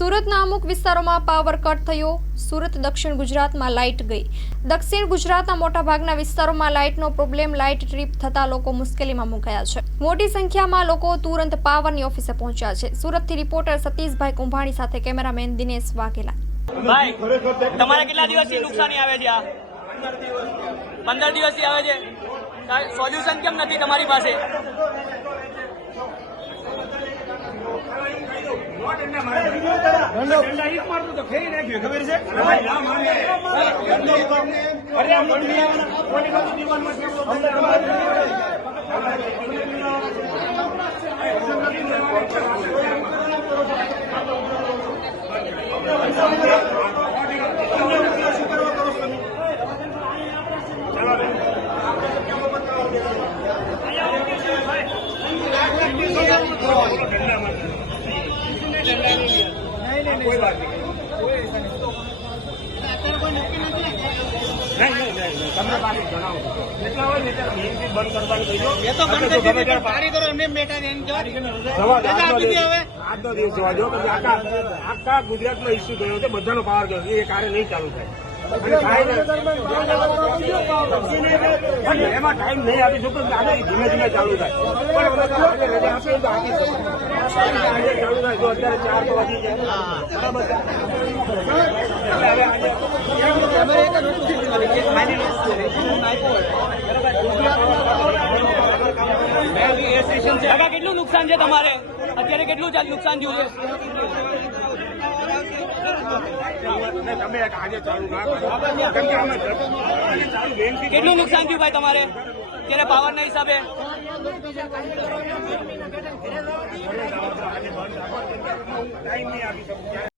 સુરતના અમુક વિસ્તારોમાં પાવર કટ થયો। સુરત દક્ષિણ ગુજરાતમાં લાઇટ ગઈ। દક્ષિણ ગુજરાતના મોટાભાગના વિસ્તારોમાં લાઇટનો પ્રોબ્લેમ, લાઇટ ટ્રીપ થતા લોકો મુશ્કેલીમાં મુકાયા છે। મોટી સંખ્યામાં લોકો તુરંત પાવરની ઓફિસે પહોંચ્યા છે। સુરતથી રિપોર્ટર સતીશભાઈ કુંભાણી સાથે કેમેરામેન દિનેશ વાઘેલા। ભાઈ, તમારે કેટલા દિવસથી નુકસાની આવે છે? આ 15 દિવસથી આવે છે। સોલ્યુશન કેમ નથી તમારી પાસે? कोई बात नहीं, તમને પાછી જણાવો કેટલા હોય ને ત્યારે નિયંત્રિત બંધ કરવાનું કહી દો। એ તો બંધ કરી દીધું, કારીગરો એમને બેઠા છે હવે 8 દિવસ જવા દો। આખા ગુજરાતમાં ઇસ્યુ થયો છે, બધાનો પાવર ગયો છે, એ કાર્ય નહીં ચાલુ થાય। એમાં ટાઈમ નહીં આપી શકો, આગળ ધીમે ધીમે ચાલુ થાય। રજા આપી તો આપી શકો, ચાલુ થાય જો અત્યારે 4 વાગી જાય બરાબર છે। કેટલું નુકસાન છે તમારે અત્યારે? કેટલું નુકસાન થયું છે? તમે આજે ચાલુ ના કેટલું નુકસાન થયું ભાઈ તમારે અત્યારે પાવરના હિસાબે? ટાઈમ નહીં આપી શકું।